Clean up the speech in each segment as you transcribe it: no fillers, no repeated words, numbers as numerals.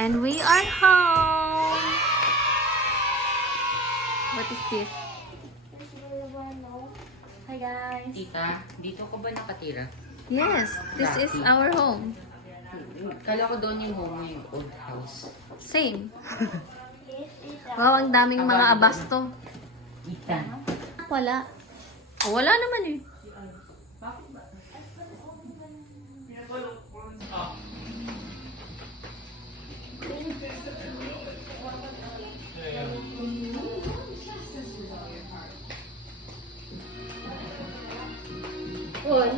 And we are home! What is this? Hi guys! Tita, dito ko ba nakatira? Yes, this is our home. Kala ko doon yung home mo, yung old house. Same. Wow, ang daming mga abasto. Tita. Wala. Oh, wala naman eh. Uy.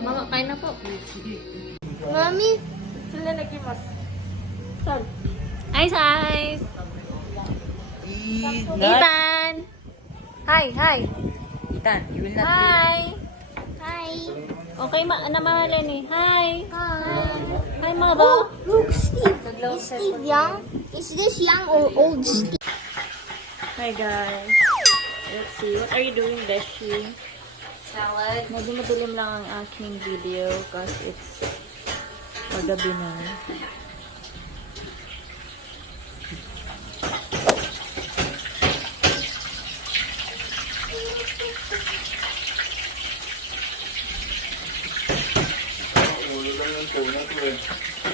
Mga kain na po. Mami. Sila nagimas. Saan? Ice, ice. Ethan. Hi, hi. Ethan, you will not Hi. Hi. Okay, namahalin eh. Hi. Hi. Hi, mga ba? Oh, look, Steve. Is Steve young? Is this young or old Steve? Hi, guys. Let's see. What are you doing, Beshi? salad. Medyo madilim lang ang aking video kasi it's magabi na.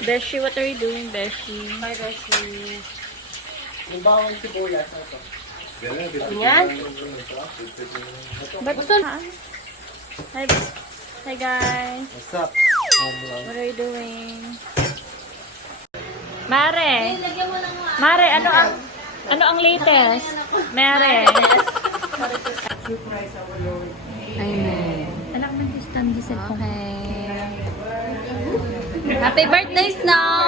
Beshi, what are you doing, Beshi? Hi, Beshi. Yung bawang sibuyas na ito. Yan. Ba't gusto na? Hi, hi guys. What's up? What are you doing? Mare. Mare, ano ang latest? Mare. Amen. Alam mo yung stand gisel ko. Okay. Happy birthday, Snow!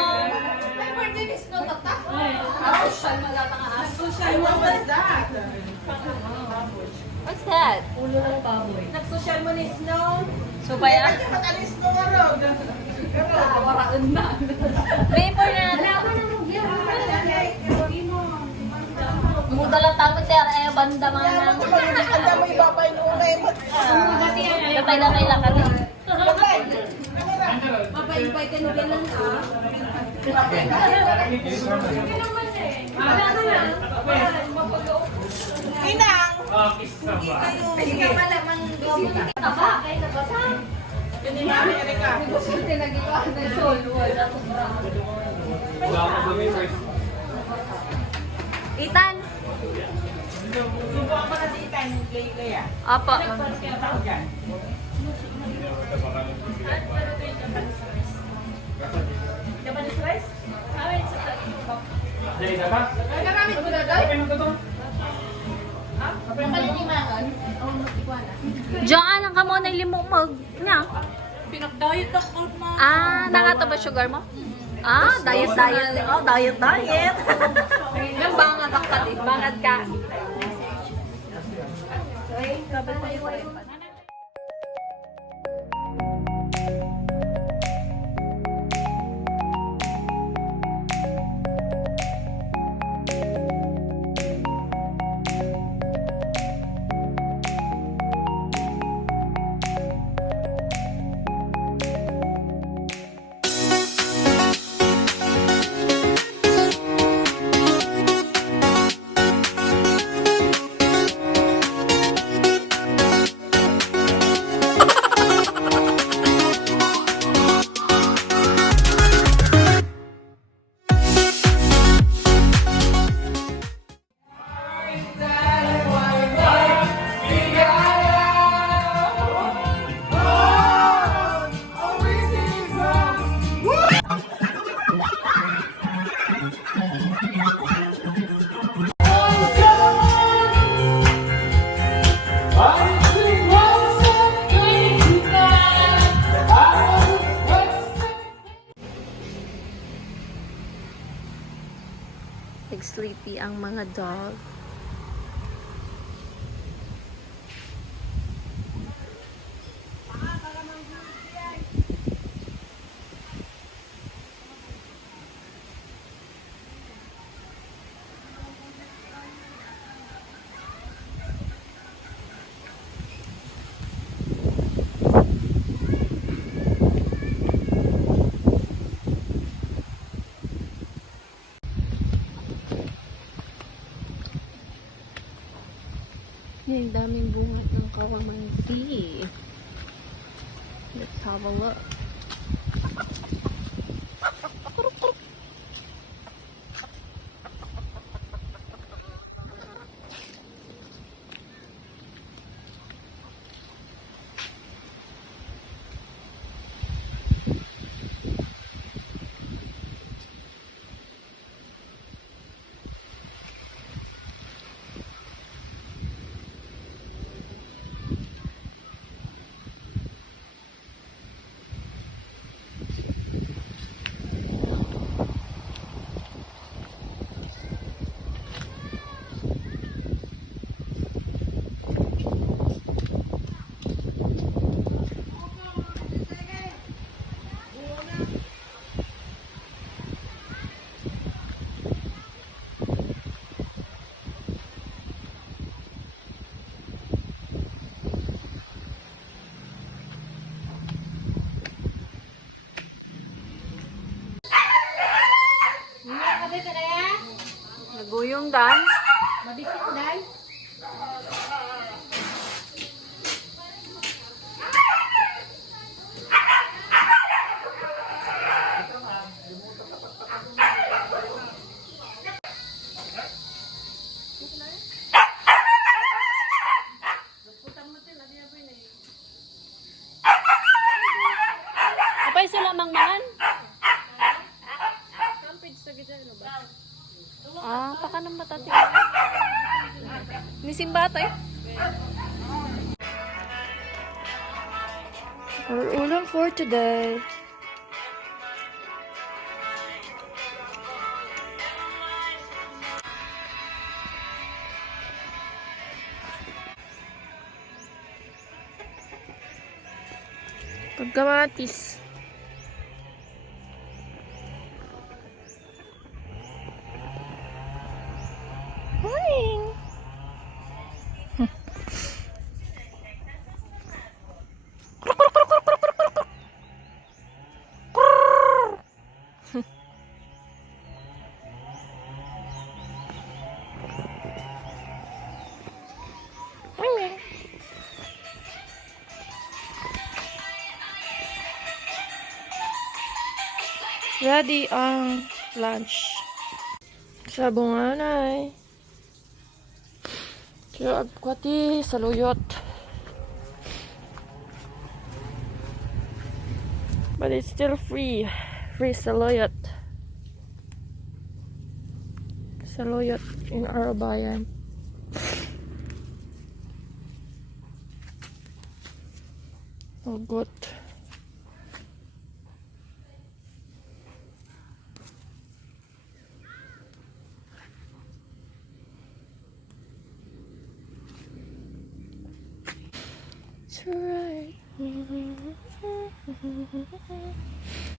Happy birthday, Miss No, tata. Social, magata nga aso. Social, what was that? What's that? Ulo ng baboy. Nag-social mo ni Snow? So, kaya? Matalis mo nga ro. Kawaraan na. Paper na Muda lang tamo siya, ay banda mga nang. Anda mo ibabay nung unay mo. Kapay na kailangan kami. Mabay-ibay ka nung ganun ha. Inang! Hindi ka pala mang gawin. Taba, kayo nabasa. Hindi namin, Erika. Gusto tinagikuha na solo. Ethan! Subukan mo na si Ethan, Leia. Apo. Japanese rice? Jay, dapat? Ay, naramit mo na doon? Diyan ang kamo na limong mag. Nga. Pinag-diet ako na. Ah, nangato ba sugar mo? Ah, diet. Oh, diet. Yung bangad ka din. Bangad ka. Sleepy ang mga dog. daming bunga ng kalamansi. Let's have a look. Naguyong dan. Mabisik dai. Apay sila mangmangan? Ah, baka nang matati. Ni Simba to eh. Our ulam for today. Kagamatis. Morning. Ready ang lunch. Sabunganay. Kaya agkwati saluyot. But it's still free. Free saluyot. Saluyot in Arabayan. Oh, good. That's right.